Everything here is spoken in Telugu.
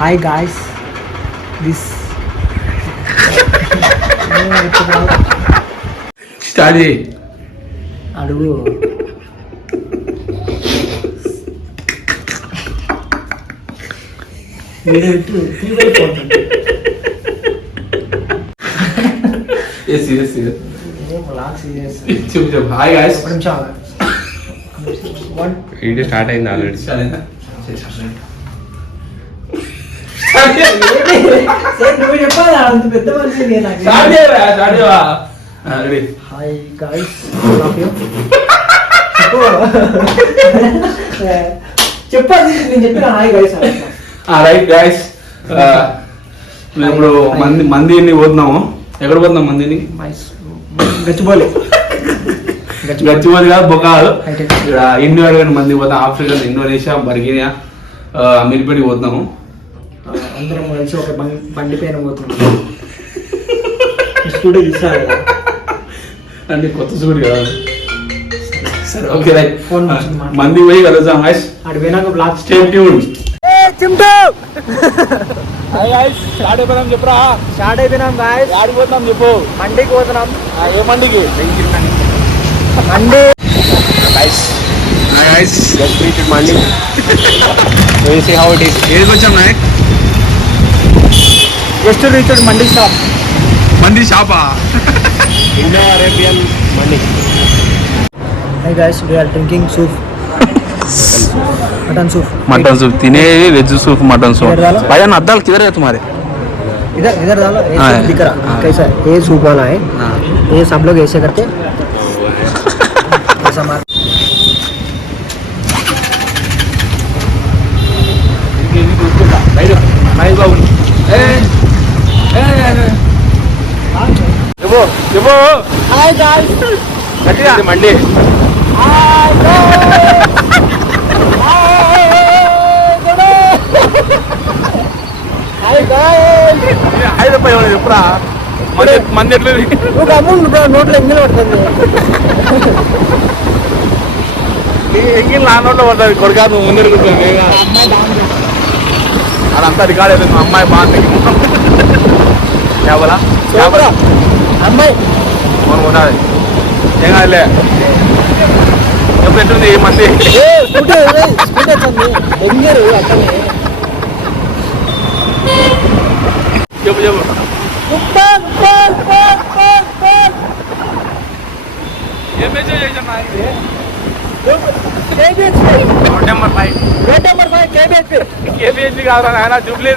హాయ్ గాయ్స్ దిస్ స్టార్ట్ చేయి. అడుగు చెప్పు. Hi guys. వీడియో స్టార్ట్ అయింది ఆల్రెడీ. నువ్వు చెప్పాలి అంత పెద్ద మనిషి హాయ్ గాయ్స్ చెప్పాలి నేను చెప్పిన హాయ్ గాయ్స్ రైట్ గాయ్స్, మేము ఇప్పుడు మందిని పోతున్నాము. ఎక్కడ పోతున్నాం మందిని? గచ్చిపోలే గచ్చిపోలి కాదు, బొకాలు. ఇక్కడ ఇండియా మంది పోతాం. ఆఫ్రికా, ఇండోనేషియా, బర్గినియా, అమీర్పేటకి పోతున్నాము. అందరం కలిసి ఒక బండి పైన పోతున్నాం. స్టూడియో ఇస్తారు కదా అంటే కొత్త స్కూటీ కదా. సరే ఓకే రైట్, ఫోన్ మంది పోయి కలుద్దాం గాయ్స్. అటు పోయినాక బ్లాక్ stay tune. Hi guys, start అయిపోయినాం. చెప్పురా. స్టార్ట్ అయిపోయినాం గాయ్స్. ఆడికి పోతున్నాం చెప్పు. మండికి పోతున్నాం. ఏ మండికి? మండి Guys, hi guys, just reached Mandi. So you see how it is. ఏదికి వచ్చాం నాయక్? జస్ట్ రీచ్డ్ మండి షాప్. మంది షాపా? Indo-Arabian Mandi. Hi guys, we are drinking soup. Mutton soup. Mutton soup तिनेवी वेज सूप मटन सूप इधर डालो. भाई अद्दाल किधर है तुम्हारे? इधर इधर डालो. हाँ, ऐसे दिख रहा हाँ. कैसा है? ये सूप वाला है. ये सब लोग ऐसे करके ऐसा मार. మహేష్ బాబు చెప్పు చెప్పు. Hi guys. గట్టిగా మండి. Hi guys. Hi guys. Hyderabad చెప్పురా. మంది ఎట్లా? నువ్వు అమౌంట్ నోట్లో ఎంగిల్ పడుతుంది. ఎంగిల్ నా నోట్లో పడుతుంది. కొడుకా నువ్వు ముందు కూర్చోండి. అదంతా రికార్డ్ అయిపోయింది. మా అమ్మాయి బాగుంది. కేవలా కేవలా అమ్మాయి మనం ఉండాలి. ఏం కాదులే. ఎప్పుడు ఎట్టుంది ఈ మంది? స్కూటీ వచ్చింది ఎంగేరు అక్కడనే. చెప్పు చెప్పు. ఏం మెసేజ్ చేశాను నా ఇది? రోడ్ నెంబర్ 5 KBHP కేబిహెచ్పి కాదు నాయన, జూబ్లీ